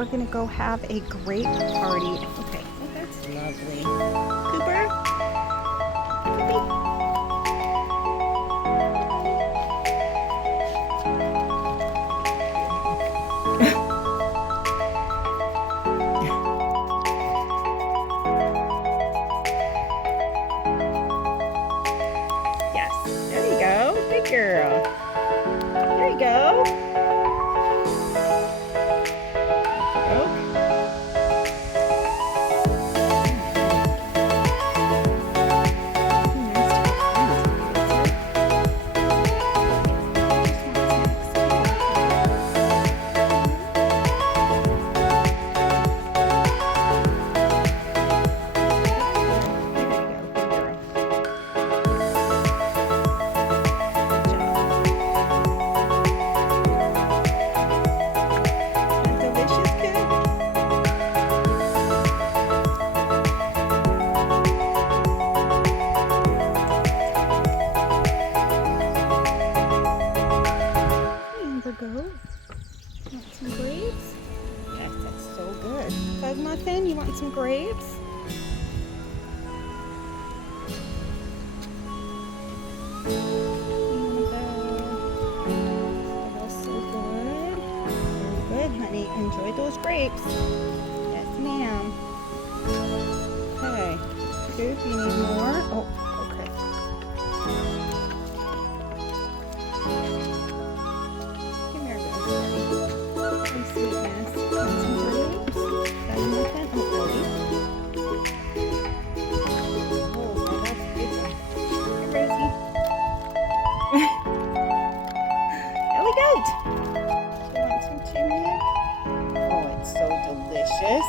we're gonna go have a grape party. Okay, well, that's lovely. Cooper? Coopy? Yes, there you go. Good girl. There you go. Go. Want some grapes? Yes, that's so good. Bug Muffin, you want some grapes? That's so good. Very good, honey. Enjoy those grapes. Yes, ma'am. Okay. Coop, you need more? Oh, okay. Sweetness. Want some grapes? Got a muffin? Oh, really? Oh, well, that's a good one. Here, Rosie. Ellie goat. Do you want some too, Mia? Oh, it's so delicious.